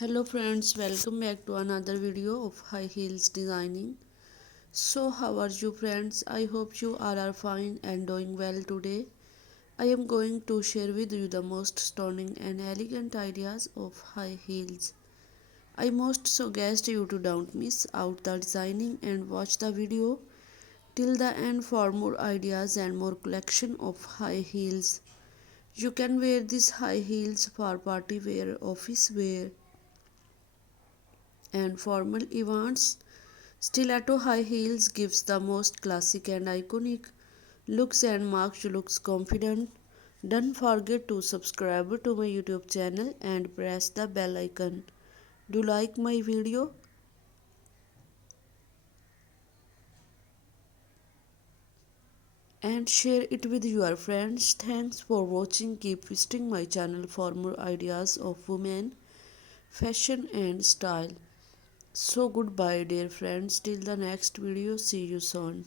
Hello friends, welcome back to another video of high heels designing. So how are you friends? I hope you all are fine and doing well today. I am going to share with you the most stunning and elegant ideas of high heels. I most suggest you to don't miss out the designing and watch the video till the end for more ideas and more collection of high heels. You can wear these high heels for party wear, office wear and formal events. Stiletto high heels gives the most classic and iconic looks and makes you looks confident. Don't forget to subscribe to my YouTube channel and press the bell icon. Do like my video and share it with your friends. Thanks for watching. Keep visiting my channel for more ideas of women, fashion and style. So goodbye dear friends till the next video. See you soon.